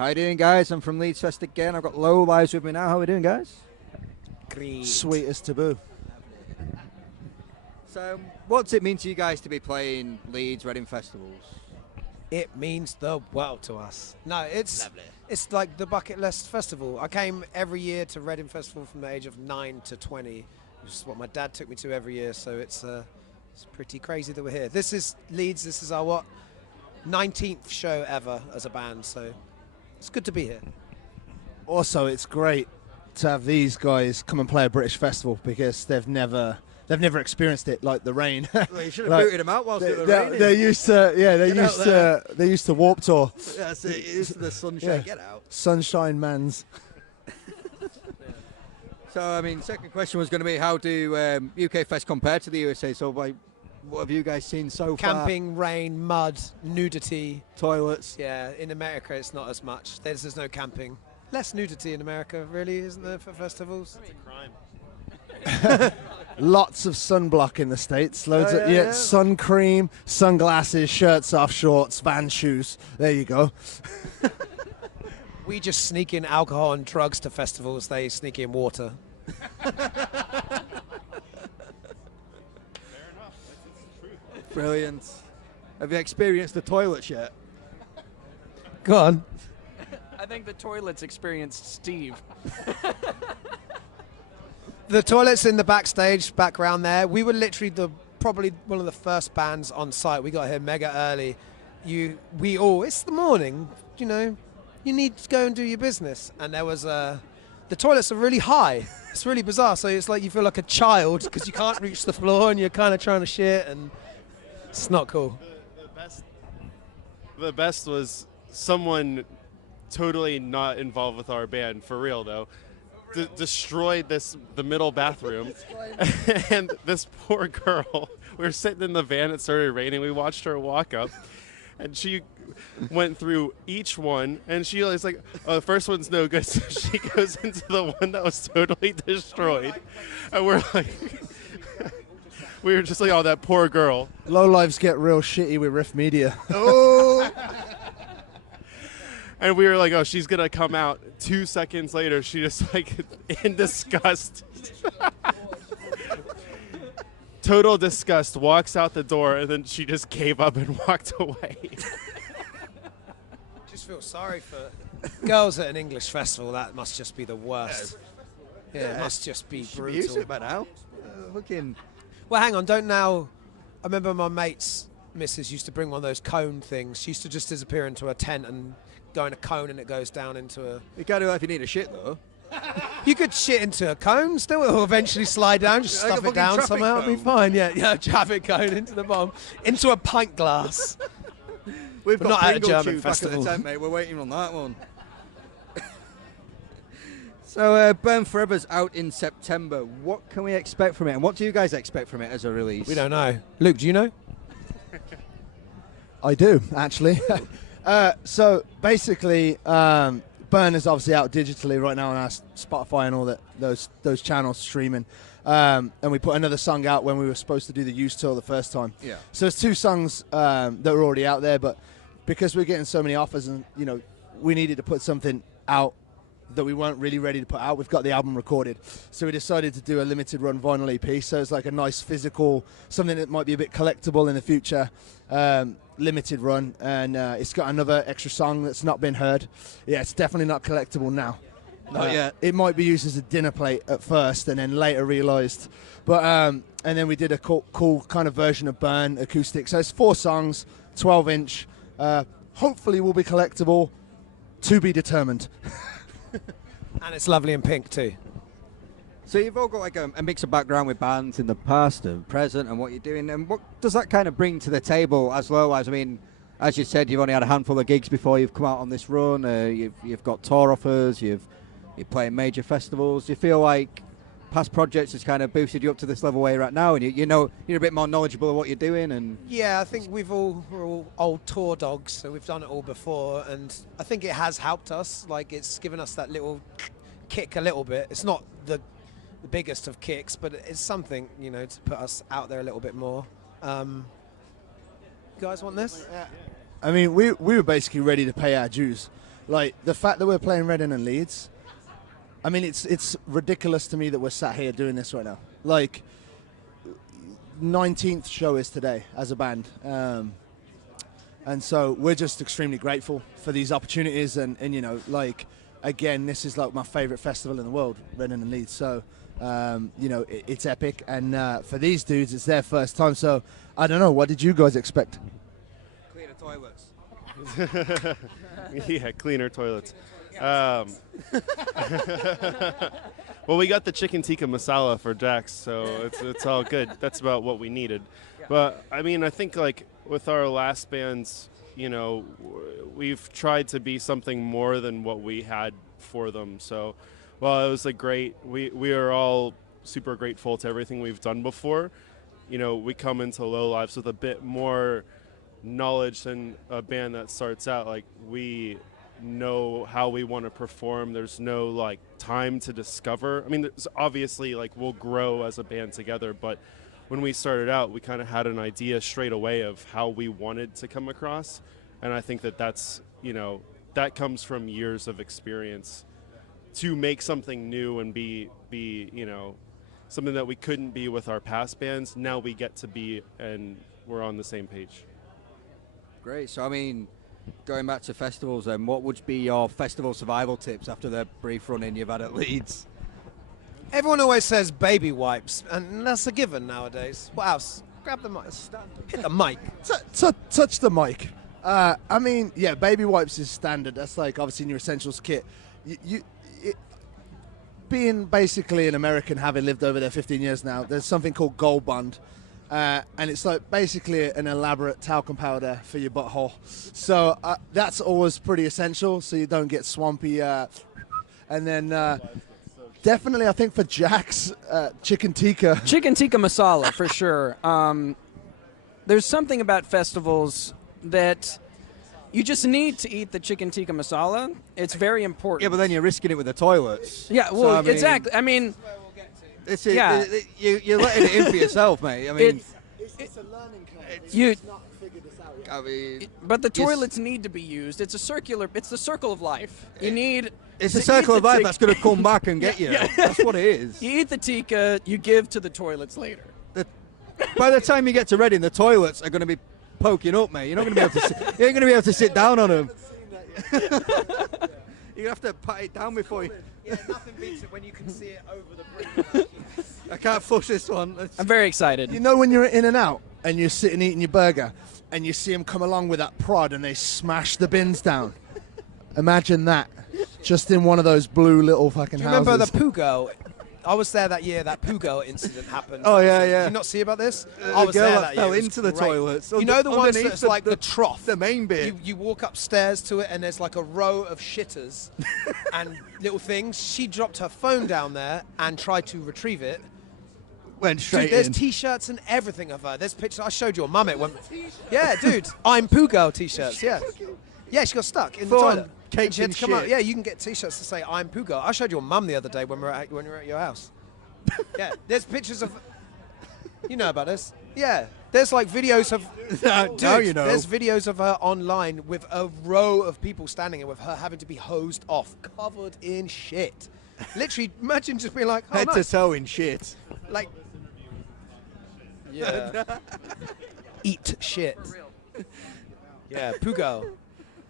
How you doing, guys? I'm from Leeds Fest again. I've got Lowlives with me now. How are we doing, guys? Great. Sweet as taboo. So, what's it mean to you guys to be playing Leeds Reading festivals? It means the world to us. No, it's like the bucket list festival. I came every year to Reading Festival from the age of 9 to 20, which is what my dad took me to every year. So it's pretty crazy that we're here. This is Leeds. This is our 19th show ever as a band. So it's good to be here. Also, it's great to have these guys come and play a British festival because they've never experienced it, like the rain. Well, you should have booted them out whilst it was raining. They're used to Warped Tour. That's it. It's the sunshine. Yeah. Get out. Sunshine Mans. So, I mean, second question was going to be, how do UK Fest compare to the USA? So, like, what have you guys seen so far? Camping, rain, mud, nudity. Toilets. Yeah, in America it's not as much. There's no camping. Less nudity in America, really, isn't there, for festivals? That's a crime. Lots of sunblock in the States. Loads of sun cream, sunglasses, shirts off, shorts, Vans shoes. There you go. We just sneak in alcohol and drugs to festivals. They sneak in water. Fair enough. That's the truth. Brilliant. Have you experienced the toilets yet? Go on. I think the toilets experienced Steve. The toilets in the backstage, background there. We were literally probably one of the first bands on site. We got here mega early. It's the morning, you know. You need to go and do your business. And there was the toilets are really high. It's really bizarre. So it's like you feel like a child because you can't reach the floor and you're kind of trying to shit, and it's not cool. The best was someone totally not involved with our band, for real though, destroyed the middle bathroom. And this poor girl, we were sitting in the van, it started raining, we watched her walk up, and she went through each one, and she was like, oh, the first one's no good, so she goes into the one that was totally destroyed. And we're like, we were just like, oh, that poor girl. Lowlives get real shitty with Riff Media. Oh! And we were like, oh, she's going to come out. 2 seconds later, she just, like, in disgust. Total disgust, walks out the door, and then she just gave up and walked away. Just feel sorry for girls at an English festival. That must just be the worst. Yeah, it must just be Used brutal. to it by now. Fucking. Well, hang on, don't now. I remember my mate's missus used to bring one of those cone things. She used to just disappear into a tent and go in a cone, and it goes down into a... You can't do that if you need a shit, though. You could shit into a cone still. It'll eventually slide down. Just Like a stuff it fucking down traffic somehow. It'll be cone. fine. Yeah, traffic cone into the bottom. Into a pint glass. We've We're got not at a Pringle German Tube back at festival. the tent, mate. We're waiting on that one. So, Burn Forever's out in September. What can we expect from it, and what do you guys expect from it as a release? We don't know. Luke, do you know? I do, actually. So basically, Burn is obviously out digitally right now on our Spotify and all those channels streaming. And we put another song out when we were supposed to do the Used Tour the first time. Yeah. So there's 2 songs that were already out there, but because we're getting so many offers and, you know, we needed to put something out that we weren't really ready to put out. We've got the album recorded. So we decided to do a limited run vinyl EP. So it's like a nice physical, something that might be a bit collectible in the future, limited run. And it's got another extra song that's not been heard. Yeah, it's definitely not collectible now. Not yet. It might be used as a dinner plate at first and then later realised. But and then we did a cool kind of version of Burn acoustic. So it's 4 songs, 12-inch. Hopefully will be collectible, to be determined. And it's lovely in pink too. So you've all got like a mix of background with bands in the past and present and what you're doing. And what does that kind of bring to the table as Lowlives? I mean, as you said, you've only had a handful of gigs before you've come out on this run. You've got tour offers. You're playing major festivals. Do you feel like past projects has kind of boosted you up to this level where you're at now, and you know you're a bit more knowledgeable of what you're doing? And Yeah, I think we're all old tour dogs, so we've done it all before, and I think it has helped us. Like, it's given us that little kick a little bit. It's not the biggest of kicks, but it's something, you know, to put us out there a little bit more. You guys want this? I mean, we were basically ready to pay our dues. Like, the fact that we're playing Reading and Leeds, I mean, it's ridiculous to me that we're sat here doing this right now. Like, 19th show is today as a band. And so we're just extremely grateful for these opportunities. And you know, like, again, this is like my favourite festival in the world, Reading and Leeds. So, you know, it's epic. And for these dudes, it's their first time. So, I don't know, what did you guys expect? Cleaner toilets. Yeah, cleaner toilets. Well, we got the chicken tikka masala for Jax, so it's all good. That's about what we needed. But I mean, I think like with our last bands, you know, we've tried to be something more than what we had for them. So, well, it was a great. We are all super grateful to everything we've done before. You know, we come into Lowlives with a bit more knowledge than a band that starts out. Like, we know how we want to perform. There's no like time to discover. I mean, there's obviously like we'll grow as a band together, but when we started out, we kind of had an idea straight away of how we wanted to come across, and I think that that's, you know, that comes from years of experience to make something new and be you know, something that we couldn't be with our past bands. Now we get to be, and we're on the same page. Great. So, I mean, going back to festivals, then, what would be your festival survival tips after the brief run-in you've had at Leeds? Everyone always says baby wipes, and that's a given nowadays. What else? Grab the mic. Hit the mic. Touch the mic. I mean, yeah, baby wipes is standard. That's like obviously in your essentials kit. Being basically an American, having lived over there 15 years now, there's something called Gold Bond. And it's like basically an elaborate talcum powder for your butthole. So that's always pretty essential so you don't get swampy. And then definitely, I think for Jax, chicken tikka. Chicken tikka masala, for sure. There's something about festivals that you just need to eat the chicken tikka masala. It's very important. Yeah, but then you're risking it with the toilets. Yeah, well, So, I mean, exactly. I mean, It's Yeah. You're letting it in for yourself, mate. I mean, It's a learning curve. you. Not figured this out yet. I mean, But the Yes. toilets need to be used. It's the circle of life. You need. it's to a circle eat of the life tik- that's going to come back and get you. That's what it is. You eat the tikka, you give to the toilets later. By the time you get to Reading, the toilets are going to be poking up, mate. You're not going to be able to. You ain't going to be able to sit down on them. You have to pat it down before you. Yeah, nothing beats it when you can see it over the bridge. I can't flush this one. I'm very excited. You know when you're in and out and you're sitting eating your burger and you see them come along with that prod and they smash the bins down? Imagine that. Just in one of those blue little fucking Do you houses. remember the Poo Girl? I was there that year. That Poo Girl incident happened. Oh, yeah, yeah. Did you not see about this? The I was girl there that that fell year. It was into the great. toilets. You know the ones Underneath that's like the trough. the main bit. You walk upstairs to it and there's like a row of shitters and little things. She dropped her phone down there and tried to retrieve it. Went Dude, straight there's in. T-shirts and everything of her. There's pictures. I showed your mum it. Yeah, dude. I'm Poo Girl T-shirts. Yeah. Yeah, she got stuck in the For toilet. caked And she had in to come out. shit. Yeah, you can get T-shirts to say I'm Poo Girl. I showed your mum the other day when we were at your house. Yeah, there's pictures of. You know about this? Yeah, there's like videos of. Dude, Now you know. There's videos of her online with a row of people standing and with her having to be hosed off, covered in shit. Literally, imagine just being like, oh, Head nice. to toe in shit. Like, yeah. Eat shit. Yeah, Poo Girl.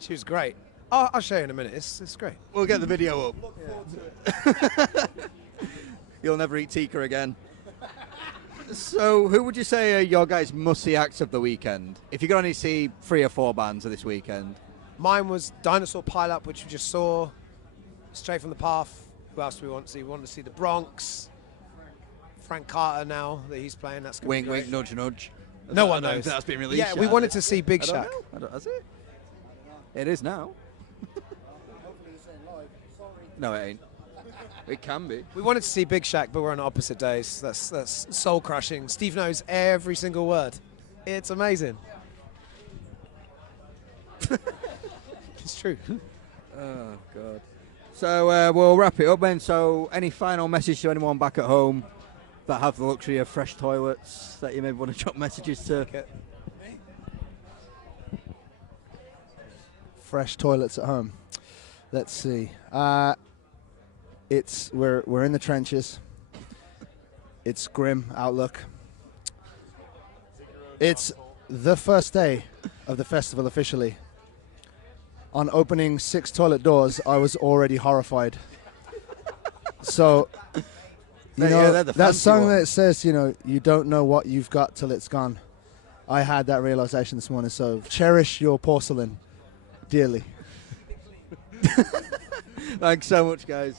She was great. I'll show you in a minute. It's great. We'll get the video up. You'll never eat tikka again. So, who would you say are your guys' must-see acts of the weekend? If you could only see 3 or 4 bands of this weekend. Mine was Dinosaur Pile Up, which we just saw. Straight from the Path. Who else do we want to see? We want to see the Bronx. Frank Carter now that he's playing. That's gonna Wink, be wink, great. nudge, nudge. No I one don't know knows. if that's been released. Yeah, yet, we has wanted it? to see Big I don't Shack. know. Has it? It is now. No, it ain't. It can be. We wanted to see Big Shack, but we're on opposite days. That's soul crushing. Steve knows every single word. It's amazing. It's true. Oh, God. So, we'll wrap it up then. So, any final message to anyone back at home that have the luxury of fresh toilets that you maybe want to drop messages to? Fresh toilets at home. Let's see. We're in the trenches. It's grim outlook. It's the first day of the festival officially. On opening 6 toilet doors, I was already horrified. So, you know, that song that says, you know, you don't know what you've got till it's gone. I had that realization this morning. So cherish your porcelain dearly. Thanks so much, guys.